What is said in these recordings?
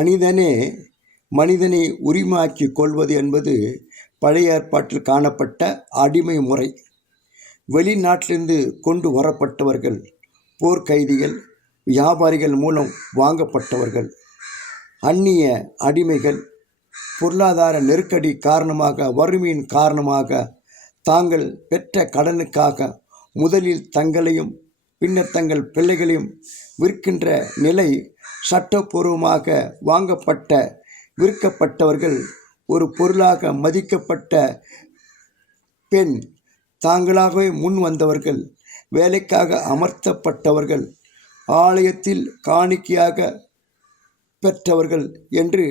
மனிதனை உரிமையாக்கிக் கொள்வது என்பது பழைய ஏற்பாட்டில் காணப்பட்ட அடிமை முறை. வெளிநாட்டிலிருந்து கொண்டு வரப்பட்டவர்கள், போர்க்கைதிகள், வியாபாரிகள் மூலம் வாங்கப்பட்டவர்கள், அந்நிய அடிமைகள் பொருளாதார நெருக்கடி காரணமாக, வறுமையின் காரணமாக தாங்கள் பெற்ற கடனுக்காக முதலில் தங்களையும் பின்னர் தங்கள் பிள்ளைகளையும் விற்கின்ற நிலை. சட்டப்பூர்வமாக விற்கப்பட்டவர்கள் ஒரு பொருளாக மதிக்கப்பட்ட பெண், தாங்களாகவே முன் வந்தவர்கள், வேலைக்காக அமர்த்தப்பட்டவர்கள், ஆலயத்தில் காணிக்கையாக பெற்றவர்கள் என்று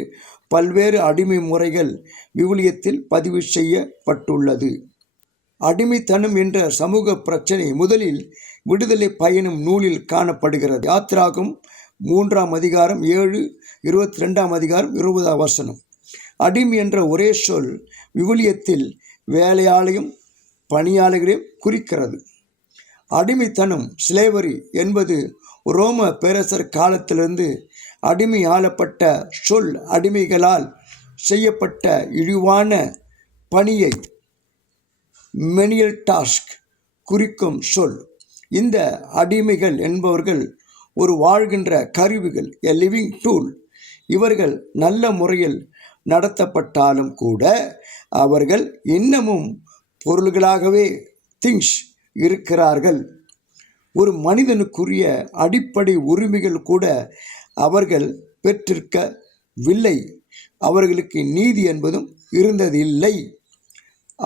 பல்வேறு அடிமை முறைகள் விவிலியத்தில் பதிவு செய்யப்பட்டுள்ளது. அடிமைத்தனம் என்ற சமூக பிரச்சனை முதலில் விடுதலை பயணம் நூலில் காணப்படுகிறது. யாத்திராகம் 3ஆம் அதிகாரம் 7, 22ஆம் அதிகாரம் 20ஆம் வசனம். அடிமை என்ற ஒரே சொல் விவிலியத்தில் வேலையாளையும் பணியாளர்களையும் குறிக்கிறது. அடிமைத்தனம், ஸ்லேவரி என்பது ரோம பேரரசர் காலத்திலிருந்து அடிமை ஆளப்பட்ட சொல். அடிமைகளால் செய்யப்பட்ட இழிவான பணியை மெனியல் டாஸ்க் குறிக்கும் சொல். இந்த அடிமைகள் என்பவர்கள் ஒரு வாழ்கின்ற கருவிகள், எ லிவிங் டூல். இவர்கள் நல்ல முறையில் நடத்தப்பட்டாலும் கூட அவர்கள் இன்னமும் பொருள்களாகவே திங்ஸ் இருக்கிறார்கள். ஒரு மனிதனுக்குரிய அடிப்படை உரிமைகள் கூட அவர்கள் பெற்றிருக்கவில்லை. அவர்களுக்கு நீதி என்பதும் இருந்ததில்லை.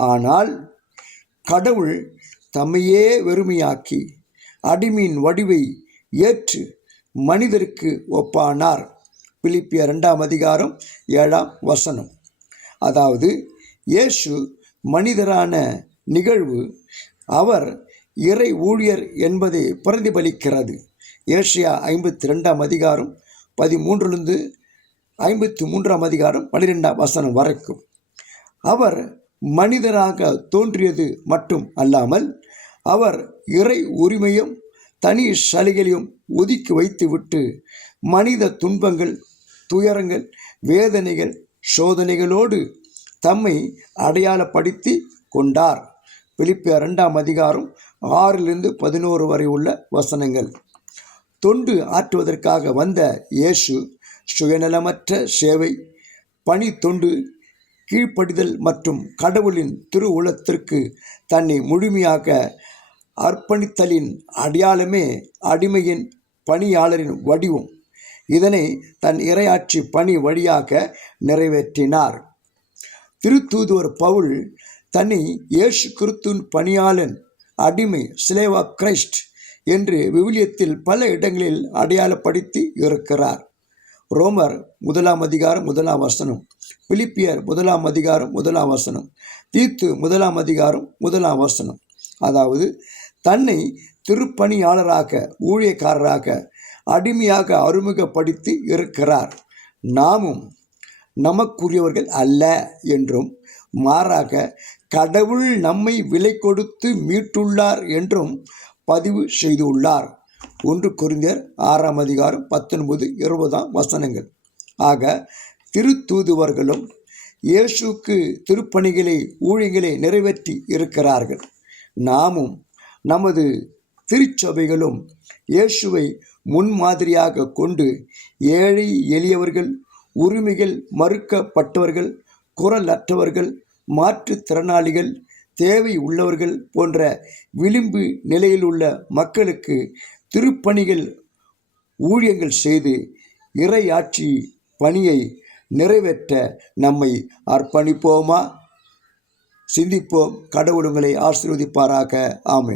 ஆனால் கடவுள் தம்மையே வெறுமையாக்கி அடிமையின் வடிவை ஏற்று மனிதருக்கு ஒப்பானார். பிலிப்பியர் 2ஆம் அதிகாரம் 7ஆம் வசனம். அதாவது இயேசு மனிதரான நிகழ்வு அவர் இறை ஊழியர் என்பதை பிரதிபலிக்கிறது. ஏசாயா 52ஆம் அதிகாரம் 13 53ஆம் அதிகாரம் 12ஆம் வசனம் வரைக்கும். அவர் மனிதராக தோன்றியது மட்டும் அல்லாமல் அவர் இறை உரிமையும் தனி சலுகைகளையும் ஒதுக்கி வைத்துவிட்டு மனித துன்பங்கள், துயரங்கள், வேதனைகள், சோதனைகளோடு தம்மை அடையாளப்படுத்தி கொண்டார். பிலிப்பியர் 2ஆம் அதிகாரம் 6-11 வரை உள்ள வசனங்கள். தொண்டு ஆற்றுவதற்காக வந்த இயேசு சுயநலமற்ற சேவை, பணி, தொண்டு, கீழ்ப்படிதல் மற்றும் கடவுளின் திருவுளத்திற்கு தன்னை முழுமையாக அர்ப்பணித்தலின் அடையாளமே அடிமையின் பணியாளரின் வடிவம். இதனை தன் இறையாட்சி பணி வழியாக நிறைவேற்றினார். திருத்தூதுவர் பவுல் தன்னை இயேசு கிறிஸ்துவின் பணியாளன், அடிமை, ஸ்லேவ் ஆஃப் கிரைஸ்ட் என்று விவிலியத்தில் பல இடங்களில் அடையாளப்படுத்தி இருக்கிறார். ரோமர் 1ஆம் அதிகாரம் 1ஆம் வசனம், பிலிப்பியர் 1ஆம் அதிகாரம் 1ஆம் வசனம், தீத்து 1ஆம் அதிகாரம் 1ஆம் வசனம். அதாவது தன்னை திருப்பணியாளராக, ஊழியக்காரராக, அடிமையாக அறிமுகப்படுத்தி இருக்கிறார். நாமும் நமக்குரியவர்கள் அல்ல என்றும், மாறாக கடவுள் நம்மை விலை கொடுத்து மீட்டுள்ளார் என்றும் பதிவு செய்துள்ளார். 1 கொரிந்தியர் 6ஆம் அதிகாரம் 19-20ஆம் வசனங்கள். ஆக திருத்தூதுவர்களும் இயேசுக்கு திருப்பணிகளை, ஊழியங்களை நிறைவேற்றி இருக்கிறார்கள். நாமும் நமது திருச்சபைகளும் இயேசுவை முன்மாதிரியாக கொண்டு ஏழை எளியவர்கள், உரிமைகள் மறுக்கப்பட்டவர்கள், குரல் அற்றவர்கள், மாற்றுத்திறனாளிகள், தேவை உள்ளவர்கள் போன்ற விளிம்பு நிலையில் உள்ள மக்களுக்கு திருப்பணிகள், ஊழியங்கள் செய்து இறையாட்சி பணியை நிறைவேற்ற நம்மை அர்ப்பணிப்போமா? சிந்திப்போம். கடவுள் உங்களை ஆசீர்வதிப்பாராக. ஆமென்.